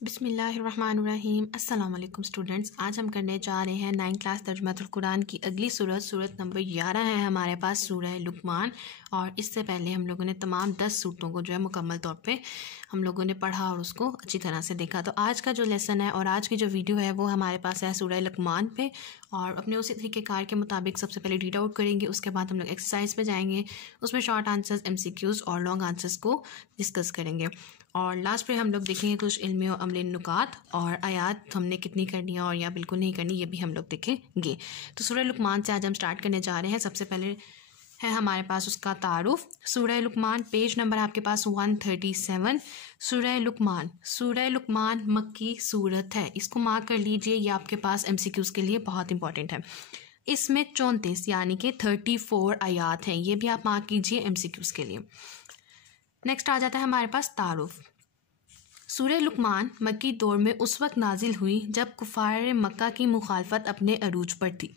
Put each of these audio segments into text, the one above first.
बिस्मिल्लाहिर्रहमानिर्रहीम। अस्सलाम वालेकुम स्टूडेंट्स। आज हम करने जा रहे हैं 9th क्लास तर्जुमातुल कुरान की अगली सूरत नंबर 11 है हमारे पास सूरह लुकमान। और इससे पहले हम लोगों ने तमाम 10 सूरतों को जो है मुकम्मल तौर पे हम लोगों ने पढ़ा और उसको अच्छी तरह से देखा। तो आज का जो लेसन है और आज की जो वीडियो है वो हमारे पास है सूरह लुकमान पे, और अपने उसी तरीक़ेकार के मुताबिक सबसे पहले रीड आउट करेंगे, उसके बाद हम लोग एक्सरसाइज पे जाएंगे, उसमें शॉर्ट आंसर्स, MCQs और लॉन्ग आंसर्स को डिस्कस करेंगे। और लास्ट पे हम लोग देखेंगे कुछ इल्मी और अमली नुकात और आयात हमने कितनी करनी है और या बिल्कुल नहीं करनी, ये भी हम लोग देखेंगे। तो सूरह लुकमान से आज हम स्टार्ट करने जा रहे हैं। सबसे पहले है हमारे पास उसका तारुफ। सूरह लुकमान, पेज नंबर आपके पास 137। सूरह लुकमान मक्की सूरत है, इसको मार्क कर लीजिए, ये आपके पास MCQs के लिए बहुत इंपॉर्टेंट है। इसमें 34 यानी कि 34 आयात हैं, ये भी आप मार्क कीजिए MCQs के लिए। नेक्स्ट आ जाता है हमारे पास तारुफ। सूरह लुकमान मक्की दौर में उस वक्त नाजिल हुई जब कुफार मक्का की मुखालफत अपने अरूज पर थी।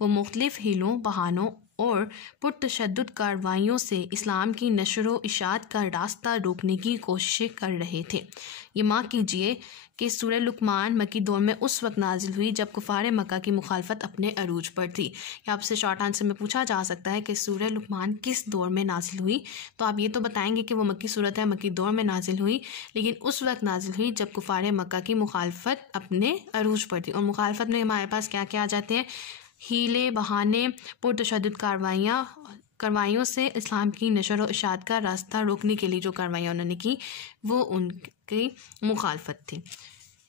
वो मुख्तलिफ हीलों, बहानों और पुरतशद्दुद कार्रवाइयों से इस्लाम की नशर व इशात का रास्ता रोकने की कोशिशें कर रहे थे। ये मार्क कीजिए कि सूरह लुकमान मक्की दौर में उस वक्त नाजिल हुई जब कुफार मक्का की मुखालफत अपने अरूज पर थी। या आपसे शॉर्ट आंसर में पूछा जा सकता है कि सूरह लुकमान किस दौर में नाजिल हुई, तो आप ये तो बताएंगे कि वो मक्की सूरत है, मक्की दौर में नाजिल हुई, लेकिन उस वक्त नाजिल हुई जब कुफार मक्का की मुखालफत अपने अरूज पर थी। और मुखालफत में हमारे पास क्या क्या आ जाते हैं? हीले, बहाने, पुरतशद्दुद कार्रवाइयों से इस्लाम की नशर व इशात का रास्ता रोकने के लिए जो कार्रवाइयाँ उन्होंने की वो उनकी मुखालफत थी।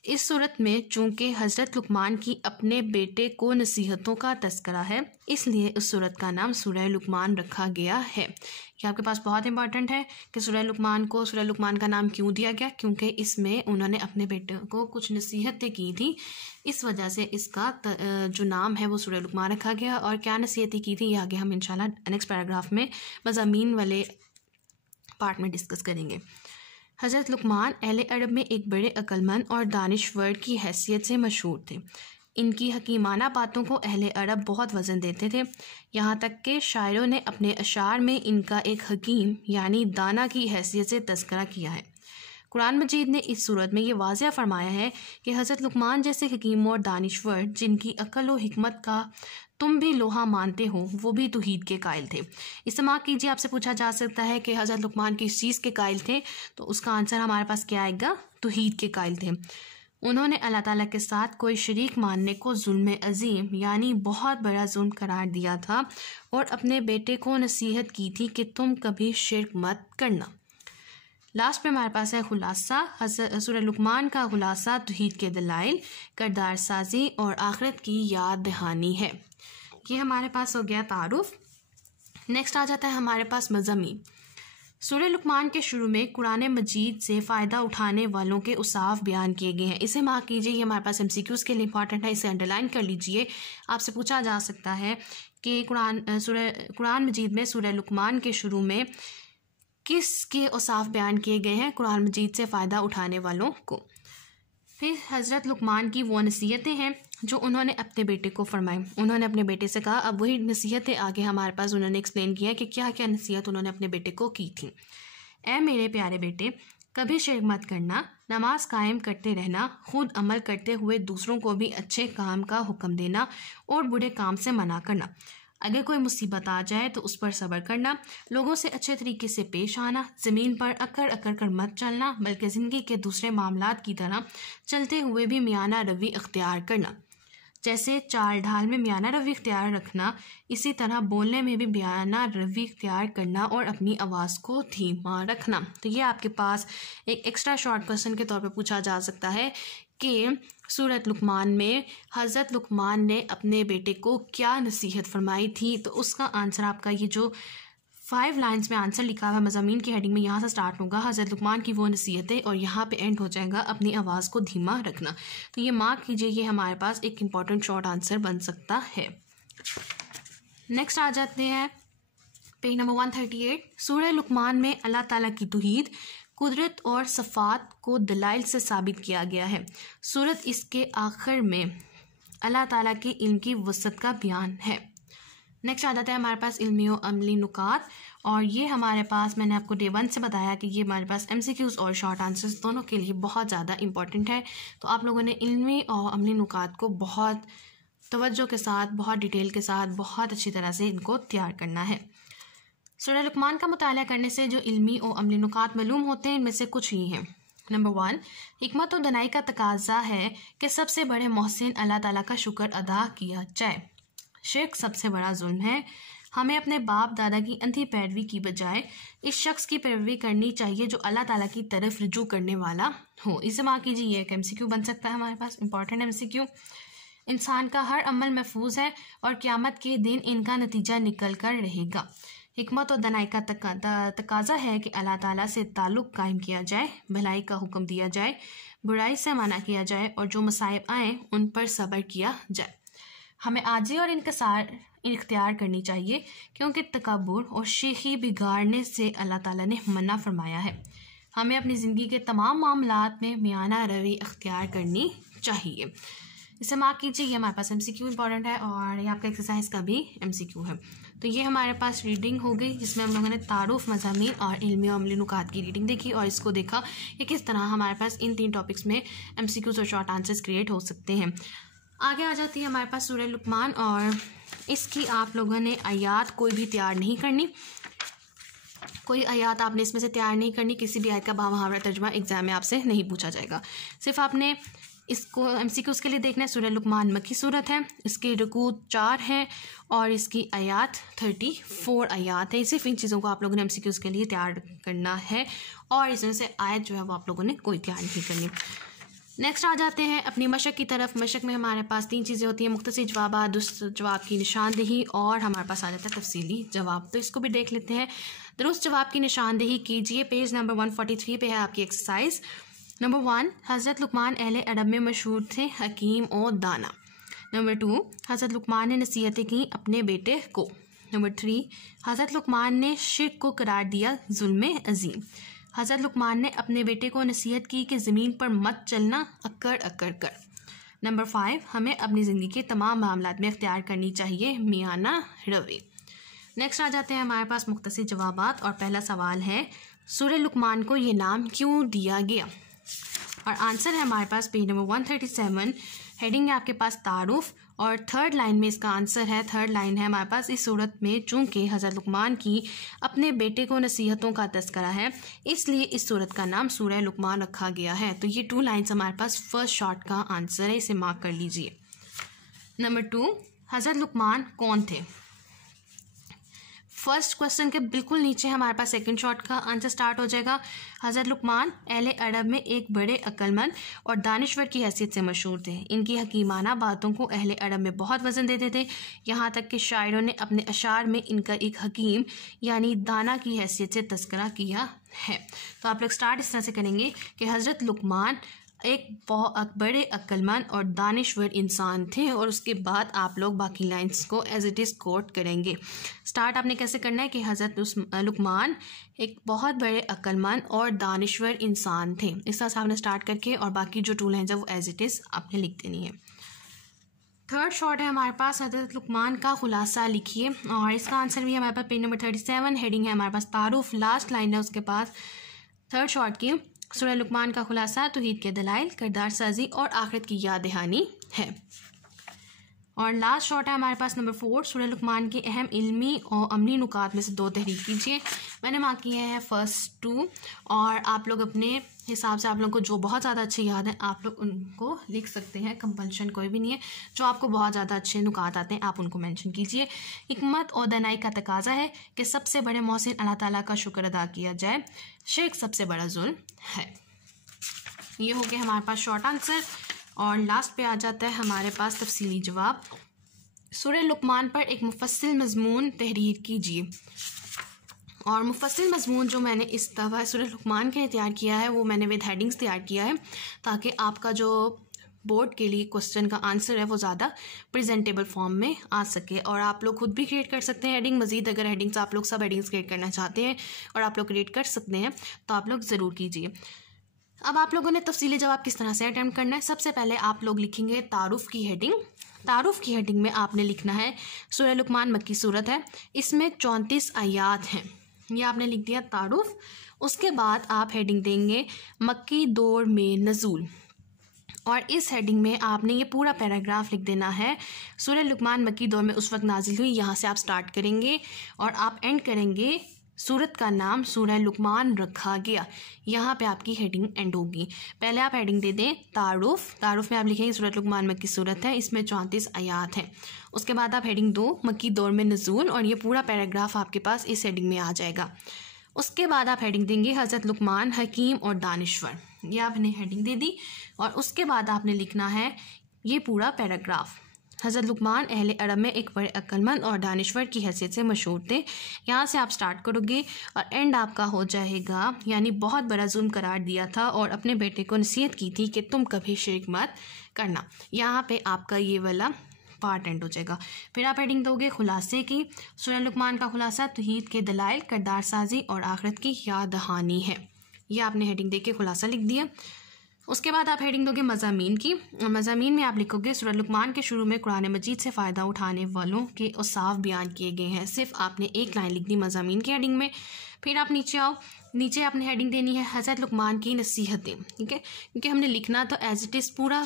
इस सूरत में चूँकि हज़रत लुकमान की अपने बेटे को नसीहतों का तस्करा है, इसलिए इस सूरत का नाम सूरह लुकमान रखा गया है। ये आपके पास बहुत इंपॉर्टेंट है कि सूरह लुकमान का नाम क्यों दिया गया, क्योंकि इसमें उन्होंने अपने बेटे को कुछ नसीहतें की थी, इस वजह से इसका जो नाम है वो सूरह लुकमान रखा गया। और क्या नसीहतें की थी ये आगे हम इंशाल्लाह नेक्स्ट पैराग्राफ में मज़ामीन वाले पार्ट में डिस्कस करेंगे। हज़रत लुकमान अहले अरब में एक बड़े अक्लमंद और दानिश्वर की हैसियत से मशहूर थे। इनकी हकीमाना बातों को अहले अरब बहुत वज़न देते थे, यहाँ तक कि शायरों ने अपने अशार में इनका एक हकीम यानी दाना की हैसियत से तज़किरा किया है। कुरान मजीद ने इस सूरत में ये वाज़िया फरमाया है कि हज़रत लुकमान जैसे हकीम और दानिश्वर जिनकी अक्ल और हिकमत का तुम भी लोहा मानते हो, वो भी तौहीद के कायल थे। इस्तेमाल कीजिए, आपसे पूछा जा सकता है कि हज़रत लुकमान किस चीज़ के कायल थे, तो उसका आंसर हमारे पास क्या आएगा? तौहीद के कायल थे। उन्होंने अल्लाह ताला के साथ कोई शरीक मानने को जुल्म अजीम यानी बहुत बड़ा जुल्म करार दिया था और अपने बेटे को नसीहत की थी कि तुम कभी शिर्क मत करना। लास्ट पे हमारे पास है खुलासा। सूरह लुकमान का खुलासा तौहीद के दलाइल, किरदार साजी और आखिरत की याद दहानी है। ये हमारे पास हो गया तारुफ। नेक्स्ट आ जाता है हमारे पास मज़ामीन। सूरह लुकमान के शुरू में कुरान मजीद से फ़ायदा उठाने वालों के उसाफ बयान किए गए हैं। इसे मार्क कीजिए, ये हमारे पास MCQs के लिए इंपॉर्टेंट है, इसे अंडरलाइन कर लीजिए। आपसे पूछा जा सकता है कि कुरान मजीद में सूरह लुकमान के शुरू में किसके औसाफ बयान किए गए हैं? कुरान मजीद से फ़ायदा उठाने वालों को। फिर हज़रत लुकमान की वो नसीहतें हैं जो उन्होंने अपने बेटे को फरमाई। उन्होंने अपने बेटे से कहा, अब वही नसीहतें आगे हमारे पास उन्होंने एक्सप्लेन किया कि क्या क्या नसीहत उन्होंने अपने बेटे को की थी। ऐ मेरे प्यारे बेटे, कभी शिर्क मत करना, नमाज कायम करते रहना, खुद अमल करते हुए दूसरों को भी अच्छे काम का हुक्म देना और बुरे काम से मना करना। अगर कोई मुसीबत आ जाए तो उस पर सब्र करना, लोगों से अच्छे तरीके से पेश आना, ज़मीन पर अकड़ अकड़ कर मत चलना, बल्कि ज़िंदगी के दूसरे मामलात की तरह चलते हुए भी मियाना रवि अख्तियार करना। जैसे चाल ढाल में मियाना रवि अख्तियार रखना, इसी तरह बोलने में भी मियाना रवि अख्तियार करना और अपनी आवाज़ को धीमा रखना। तो ये आपके पास एक एक्स्ट्रा शॉर्ट क्वेश्चन के तौर पे पूछा जा सकता है कि सूरत लुकमान में हज़रत लुकमान ने अपने बेटे को क्या नसीहत फरमाई थी। तो उसका आंसर आपका ये जो 5 लाइन्स में आंसर लिखा हुआ है मज़ामीन की हेडिंग में, यहाँ से स्टार्ट होगा हज़रत लुकमान की वो नसीहतें और यहाँ पे एंड हो जाएगा अपनी आवाज़ को धीमा रखना। तो ये मार्क कीजिए, ये हमारे पास एक इम्पॉर्टेंट शॉर्ट आंसर बन सकता है। नेक्स्ट आ जाते हैं पेज नंबर 138। सूरह लुकमान में अल्लाह ताला की तौहीद, कुदरत और सफ़ात को दलाइल से साबित किया गया है। सूरत इसके आखिर में अल्लाह ताला के इल्म की वसअत का बयान है। नेक्स्ट आ जाता है हमारे पास इल्मी और अमली नुकात, और ये हमारे पास, मैंने आपको डे 1 से बताया कि ये हमारे पास MCQs और शॉर्ट आंसर्स दोनों के लिए बहुत ज़्यादा इंपॉर्टेंट है। तो आप लोगों ने इल्मी और अमली नुकात को बहुत तवज्जो के साथ, बहुत डिटेल के साथ, बहुत अच्छी तरह से इनको तैयार करना है। सूरह लुक़मान का मुताला करने से जो इल्मी और अमली नुकात मालूम होते हैं, इनमें से कुछ ही हैं। नंबर 1, हिकमत और दनाई का तकाजा है कि सबसे बड़े मोहसिन अल्लाह ताला का शुक्र अदा किया जाए। शिर्क सबसे बड़ा जुल्म है। हमें अपने बाप दादा की अंधी पैरवी की बजाय इस शख्स की पैरवी करनी चाहिए जो अल्लाह ताला की तरफ रुजू करने वाला हो। इसे माँ कीजिए, ये एक MCQ बन सकता है हमारे पास, इंपॉर्टेंट MCQ। इंसान का हर अमल महफूज है और क़यामत के दिन इनका नतीजा निकल कर रहेगा। हिकमत और दनाई का तकाजा है कि अल्लाह ताला से ताल्लुक़ कायम किया जाए, भलाई का हुक्म दिया जाए, बुराई से मना किया जाए और जो मसाइब आए उन पर सब्र किया जाए। हमें आजी और इनकसार इख्तियार करनी चाहिए क्योंकि तकब्बुर और शेखी बिगाड़ने से अल्लाह ताला ने मना फरमाया है। हमें अपनी ज़िंदगी के तमाम मामलात में मियाना रवि इख्तियार करनी चाहिए। इसे मार्क कीजिए, ये हमारे पास MCQ इंपॉर्टेंट है और ये आपका एक्सरसाइज का भी MCQ है। तो ये हमारे पास रीडिंग हो गई जिसमें हम लोगों ने तारुफ, मज़ामीन और इल्मी और अमली नुकात की रीडिंग देखी और इसको देखा कि किस तरह हमारे पास इन 3 टॉपिक्स में MCQs और शॉर्ट आंसर्स क्रिएट हो सकते हैं। आगे आ जाती है हमारे पास सूरह लुक़मान और इसकी आप लोगों ने आयात कोई भी तैयार नहीं करनी, कोई आयात आपने इसमें से तैयार नहीं करनी। किसी भी आयत का बामुहावरा तर्जुमा एग्जाम में आपसे नहीं पूछा जाएगा। सिर्फ आपने इसको MCQs के लिए देखना है। सूरह लुक़मान मक्की सूरत है, इसके रुकू 4 हैं और इसकी आयात 34 आयात है। सिर्फ इन चीज़ों को आप लोगों ने MCQs के लिए तैयार करना है और इसमें से आयत जो है वो आप लोगों ने कोई तैयार नहीं करनी। नेक्स्ट आ जाते हैं अपनी मशक की तरफ। मशक में हमारे पास 3 चीज़ें होती हैं, मुख्तसर जवाब, दुरुस्त जवाब की निशानदेही और हमारे पास आ जाता है तफसीली जवाब। तो इसको भी देख लेते हैं। दुरुस्त जवाब की निशानदेही कीजिए, पेज नंबर 143 पे है आपकी एक्सरसाइज। नंबर 1, हज़रत लुक़मान अहले अदब में मशहूर थे, हकीम और दाना। नंबर 2, हज़रत लुक़मान ने नसीहतें की अपने बेटे को। नंबर 3, हज़रत लुक़मान ने शिर्क को करार दिया जुल्म अजीम। हज़रत लुक़मान ने अपने बेटे को नसीहत की कि ज़मीन पर मत चलना, अक्कड़ अक्कड़ कर। नंबर 5, हमें अपनी ज़िंदगी के तमाम मामलात में इख्तियार करनी चाहिए मियाना रवि। नेक्स्ट आ जाते हैं हमारे पास मुख्तसर जवाबात और पहला सवाल है, सूरह लुक़मान को ये नाम क्यों दिया गया? और आंसर है हमारे पास पेज नंबर 137, हेडिंग है आपके पास तारुफ और थर्ड लाइन में इसका आंसर है। थर्ड लाइन है हमारे पास, इस सूरत में चूँकि हज़रत लुक़मान की अपने बेटे को नसीहतों का तज़किरा है इसलिए इस सूरत का नाम सूरह लुक़मान रखा गया है। तो ये 2 लाइन्स हमारे पास फर्स्ट शॉर्ट का आंसर है, इसे मार्क कर लीजिए। नंबर 2, हज़रत लुक़मान कौन थे? फर्स्ट क्वेश्चन के बिल्कुल नीचे हमारे पास सेकंड शॉर्ट का आंसर स्टार्ट हो जाएगा। हज़रत लुक़मान अहले अरब में एक बड़े अक्लमंद और दानिश्वर की हैसियत से मशहूर थे। इनकी हकीमाना बातों को अहले अरब में बहुत वज़न देते थे, यहाँ तक कि शायरों ने अपने अशार में इनका एक हकीम यानी दाना की हैसियत से तज़किरा किया है। तो आप लोग स्टार्ट इस तरह से करेंगे कि हज़रत लुक़मान एक बहुत बड़े अक्लमंद और दानिश्वर इंसान थे और उसके बाद आप लोग बाकी लाइंस को एज इट इज़ कोट करेंगे। स्टार्ट आपने कैसे करना है कि हज़रत लुक़मान एक बहुत बड़े अक्लमंद और दानिश्वर इंसान थे, इस तरह से आपने स्टार्ट करके और बाकी जो 2 लाइन्स है वो एज इट इज़ आपने लिख देनी है। थर्ड शॉर्ट है हमारे पास, हज़रत लुक़मान का खुलासा लिखिए और इसका आंसर भी हमारे पास पेज नंबर 37, हेडिंग है हमारे पास तारुफ, लास्ट लाइन है उसके पास थर्ड शॉर्ट की, सूरह लुक़मान का खुलासा तौहीद के दलाइल, किरदार साजी और आखिरत की याद दहानी है। और लास्ट शॉर्ट है हमारे पास नंबर 4, सूरह लुक़मान के अहम इल्मी और अमली नुकात में से 2 तहरीर कीजिए। मैंने मार्क किए हैं फर्स्ट 2 और आप लोग अपने हिसाब से आप लोगों को जो बहुत ज़्यादा अच्छे याद हैं आप लोग उनको लिख सकते हैं, कंपल्शन कोई भी नहीं है। जो आपको बहुत ज़्यादा अच्छे नुकात आते हैं आप उनको मेंशन कीजिए। हिकमत और दनाई का तकाजा है कि सबसे बड़े मोहसिन अल्लाह ताला का शुक्र अदा किया जाए, शिर्क सबसे बड़ा जुल्म है। ये हो गया हमारे पास शॉर्ट आंसर और लास्ट पे आ जाता है हमारे पास तफसीली जवाब। सूरह लुक़मान पर एक मुफस्सिल मज़मून तहरीर कीजिए। और मुफस्सिल मज़मून जो मैंने इस दफ़ा सूरह लुक़मान के लिए तैयार किया है वो मैंने विद हेडिंग्स तैयार किया है ताकि आपका जो बोर्ड के लिए क्वेश्चन का आंसर है वो ज़्यादा प्रेजेंटेबल फॉर्म में आ सके। और आप लोग खुद भी क्रिएट कर सकते हैं हेडिंग, मज़ीद अगर हेडिंग्स आप लोग सब हेडिंग्स क्रिएट करना चाहते हैं और आप लोग क्रिएट कर सकते हैं तो आप लोग ज़रूर कीजिए। अब आप लोगों ने तफसीली जवाब किस तरह से अटैम्प्ट करना है, सबसे पहले आप लोग लिखेंगे तारुफ की हेडिंग। तारुफ की हेडिंग में आपने लिखना है सूरह लुक़मान मक्की सूरत है, इसमें 34 आयात हैं। ये आपने लिख दिया तारुफ। उसके बाद आप हेडिंग देंगे मक्की दौर में नज़ूल, और इस हेडिंग में आपने ये पूरा पैराग्राफ लिख देना है। सूरह लुकमान मक्की दौर में उस वक्त नाजिल हुई, यहाँ से आप स्टार्ट करेंगे और आप एंड करेंगे सूरत का नाम सूरह लुकमान रखा गया। यहाँ पे आपकी हेडिंग एंड होगी। पहले आप हेडिंग दे दें तारुफ। तारुफ में आप लिखेंगे सूरह लुकमान मक्की सूरत है, इसमें 34 आयात हैं। उसके बाद आप हेडिंग दो मक्की दौर में नज़ूल, और ये पूरा पैराग्राफ आपके पास इस हेडिंग में आ जाएगा। उसके बाद आप हेडिंग देंगे हज़रत लुकमान हकीम और दानिश्वर, ये आपने हेडिंग दे दी। और उसके बाद आपने लिखना है ये पूरा पैराग्राफ। हज़रत लुकमान अहले अरब में एक बड़े अक्लमंद और दानिश्वर की हैसियत से मशहूर थे। यहाँ से आप स्टार्ट करोगे और एंड आपका हो जाएगा, यानी बहुत बड़ा जुल्म करार दिया था और अपने बेटे को नसीहत की थी कि तुम कभी शिरक मत करना। यहाँ पे आपका ये वाला पार्ट एंड हो जाएगा। फिर आप हेडिंग दोगे खुलासे की। सूरह लुकमान का खुलासा तौहीद के दलाइल, किरदार साजी और आखिरत की याद दहानी है। ये आपने हेडिंग दे के खुलासा लिख दिया। उसके बाद आप हेडिंग दोगे मज़ामीन की। मज़ामीन में आप लिखोगे सूरह लुकमान के शुरू में कुरान मजीद से फ़ायदा उठाने वालों के औसाफ बयान किए गए हैं। सिर्फ आपने एक लाइन लिख दी मज़ामीन की हेडिंग में। फिर आप नीचे आओ, नीचे आपने हेडिंग देनी है हज़रत लुकमान की नसीहतें, ठीक है, क्योंकि हमने लिखना तो एज इट इज़ पूरा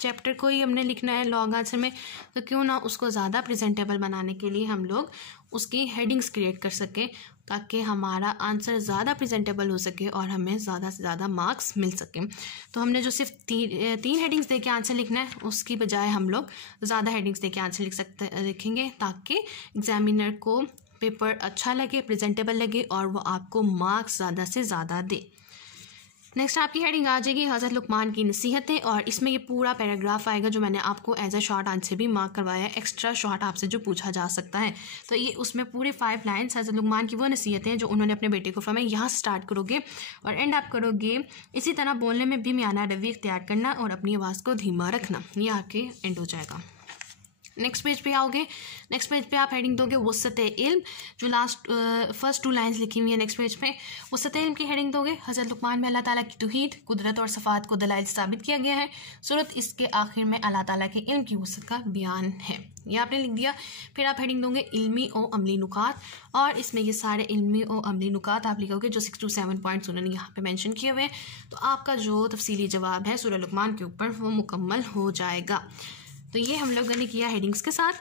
चैप्टर को ही हमने लिखना है लॉन्ग आंसर में, तो क्यों ना उसको ज़्यादा प्रेजेंटेबल बनाने के लिए हम लोग उसकी हेडिंग्स क्रिएट कर सकें, ताकि हमारा आंसर ज़्यादा प्रेजेंटेबल हो सके और हमें ज़्यादा से ज़्यादा मार्क्स मिल सकें। तो हमने जो सिर्फ तीन हेडिंग्स दे के आंसर लिखना है, उसकी बजाय हम लोग ज़्यादा हेडिंग्स दे के आंसर लिखेंगे, ताकि एग्जामिनर को पेपर अच्छा लगे, प्रेजेंटेबल लगे और वो आपको मार्क्स ज़्यादा से ज़्यादा दे। नेक्स्ट आपकी हेडिंग आ जाएगी हज़रत लुकमान की नसीहतें, और इसमें ये पूरा पैराग्राफ आएगा जो मैंने आपको एज अ शॉर्ट आंसर भी मार्क करवाया है, एक्स्ट्रा शॉर्ट आपसे जो पूछा जा सकता है। तो ये उसमें पूरे 5 लाइन्स हज़रत लुकमान की वो नसीहतें हैं जो उन्होंने अपने बेटे को फरमाई। यहाँ स्टार्ट करोगे और एंड आप करोगे इसी तरह बोलने में भी मियाना रवैया इख्तियार करना और अपनी आवाज़ को धीमा रखना। ये आपके एंड हो जाएगा। नेक्स्ट पेज पे आओगे, नेक्स्ट पेज पे आप हेडिंग दोगे वुसअत इल्म, जो लास्ट फर्स्ट 2 लाइंस लिखी हुई है नेक्स्ट पेज पे। वुसअत इल्म की हेडिंग दोगे हज़रत लुकमान में अल्लाह ताला की तौहीद, कुदरत और सफ़ात को दलाइल साबित किया गया है। सूरत इसके आखिर में अल्लाह ताला के इल्म की वुसअत का बयान है, ये आपने लिख दिया। फिर आप हेडिंग दोगे इल्मी और अमली नुकात, और इसमें ये सारे इल्मी और अमली नुकात आप लिखोगे जो 6 to 7 पॉइंट्स उन्होंने यहाँ पे मेंशन किए हुए हैं। तो आपका जो तफसीली जवाब है सूरह लुकमान के ऊपर वो मुकम्मल हो जाएगा। तो ये हम लोगों ने किया हेडिंग्स के साथ,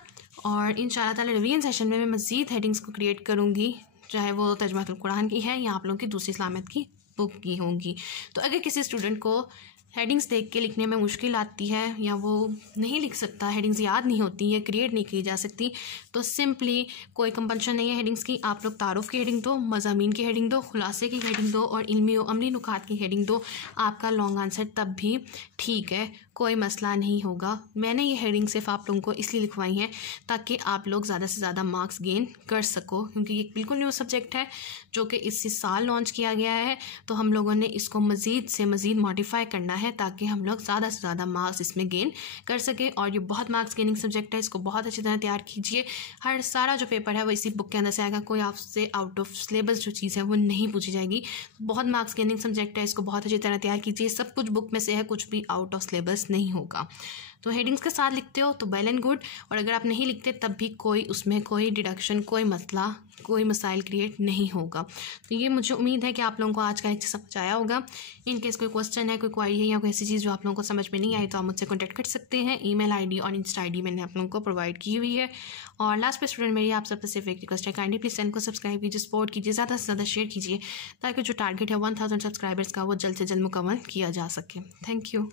और इंशाअल्लाह ताला रिवीजन सेशन में मैं मज़ीद हेडिंग्स को क्रिएट करूँगी, चाहे वो तर्जुमातुल कुरान की है या आप लोगों की दूसरी इस्लामियत की बुक की होंगी। तो अगर किसी स्टूडेंट को हेडिंग्स देख के लिखने में मुश्किल आती है या वो नहीं लिख सकता, हेडिंग्स याद नहीं होती या क्रिएट नहीं की जा सकती, तो सिंपली कोई कंपल्शन नहीं है हेडिंग्स की। आप लोग तारुफ की हेडिंग दो, मज़ामीन की हेडिंग दो, खुलासे की हेडिंग दो और इल्मी और अमली नुकात की हेडिंग दो। आपका लॉन्ग आंसर तब भी ठीक है, कोई मसला नहीं होगा। मैंने ये हेडिंग सिर्फ आप लोगों को इसलिए लिखवाई हैं ताकि आप लोग ज़्यादा से ज़्यादा मार्क्स गेन कर सको, क्योंकि ये बिल्कुल न्यू सब्जेक्ट है जो कि इसी साल लॉन्च किया गया है। तो हम लोगों ने इसको मज़ीद से मज़ीद मॉडिफाई करना है ताकि हम लोग ज़्यादा से ज़्यादा मार्क्स इसमें गेन कर सकें। और ये बहुत मार्क्स गेनिंग सब्जेक्ट है, इसको बहुत अच्छी तरह तैयार कीजिए। हर सारा जो पेपर है वो इसी बुक के अंदर से आएगा, कोई आपसे आउट ऑफ सिलेबस जो चीज़ है वो नहीं पूछी जाएगी। बहुत मार्क्स गेनिंग सब्जेक्ट है, इसको बहुत अच्छी तरह तैयार कीजिए। सब कुछ बुक में से है, कुछ भी आउट ऑफ सिलेबस नहीं होगा। तो हेडिंग्स के साथ लिखते हो तो वेल एंड गुड, और अगर आप नहीं लिखते तब भी कोई उसमें कोई डिडक्शन, कोई मसला, कोई मसाइल क्रिएट नहीं होगा। तो ये मुझे उम्मीद है कि आप लोगों को आज का लेक्चर समझ आया होगा। इन केस कोई क्वेश्चन है, कोई क्वारी है या कोई ऐसी चीज़ जो आप लोगों को समझ में नहीं आई तो आप मुझसे कॉन्टैक्ट कर सकते हैं। ईमेल आईडी और इंस्टा आईडी मैंने आप लोगों को प्रोवाइड की हुई है। और लास्ट पे स्टूडेंट मेरी आप सबसे सिर्फ एक रिक्वेस्ट है, काइंडली प्लीज़ चैनल को सब्सक्राइब कीजिए, सपोर्ट कीजिए, ज़्यादा से ज़्यादा शेयर कीजिए ताकि जो टारगेट है 1000 सब्सक्राइबर्स का वो जल्द से जल्द मुकम्मल किया जा सके। Thank you.